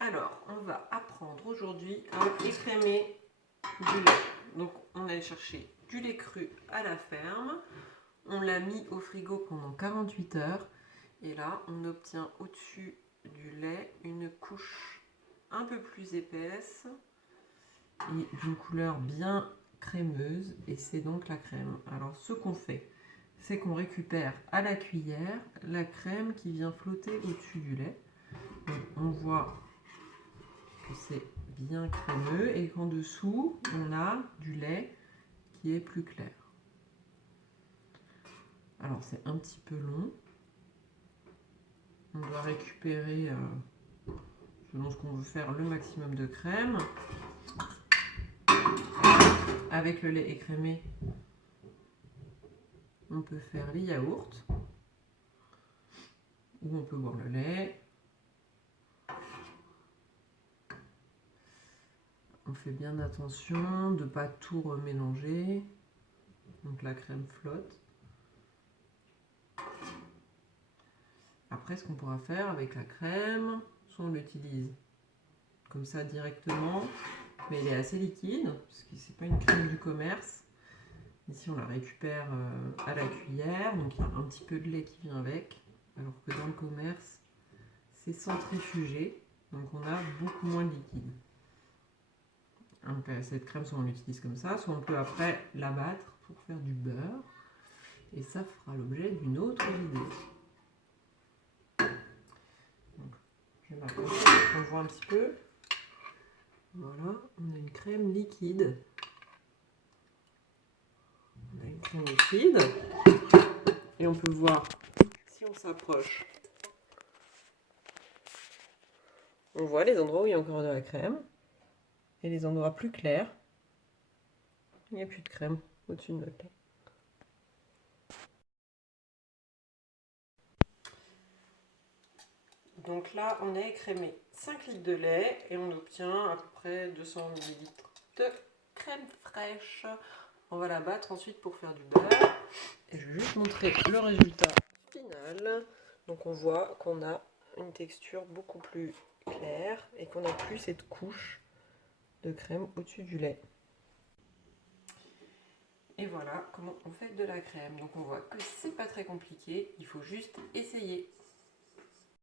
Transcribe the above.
Alors, on va apprendre aujourd'hui à écrémer du lait. Donc, on allait chercher du lait cru à la ferme. On l'a mis au frigo pendant 48 heures. Et là, on obtient au-dessus du lait une couche un peu plus épaisse et d'une couleur bien crémeuse. Et c'est donc la crème. Alors, ce qu'on fait, c'est qu'on récupère à la cuillère la crème qui vient flotter au-dessus du lait. Donc, on voit que c'est bien crémeux et qu'en dessous, on a du lait qui est plus clair. Alors, c'est un petit peu long. On doit récupérer, selon ce qu'on veut faire, le maximum de crème. Avec le lait écrémé, on peut faire les yaourts, ou on peut boire le lait. On fait bien attention de ne pas tout remélanger. Donc la crème flotte. Après, ce qu'on pourra faire avec la crème, soit on l'utilise comme ça directement, mais elle est assez liquide, parce que c'est pas une crème du commerce. Ici, on la récupère à la cuillère, donc il y a un petit peu de lait qui vient avec, alors que dans le commerce, c'est centrifugé, donc on a beaucoup moins de liquide. Donc, cette crème, soit on l'utilise comme ça, soit on peut après la battre pour faire du beurre, et ça fera l'objet d'une autre vidéo. Donc, je vais m'approcher pour qu'on voit un petit peu. Voilà, on a une crème liquide. On a une crème liquide. Et on peut voir, si on s'approche, on voit les endroits où il y a encore de la crème. Et les endroits plus clairs, il n'y a plus de crème au-dessus de notre lait. Donc là, on a écrémé 5 litres de lait et on obtient à peu près 200 ml de crème fraîche. On va la battre ensuite pour faire du beurre. Et je vais juste montrer le résultat final. Donc on voit qu'on a une texture beaucoup plus claire et qu'on n'a plus cette couche de crème au-dessus du lait. Et voilà comment on fait de la crème. Donc on voit que c'est pas très compliqué, il faut juste essayer.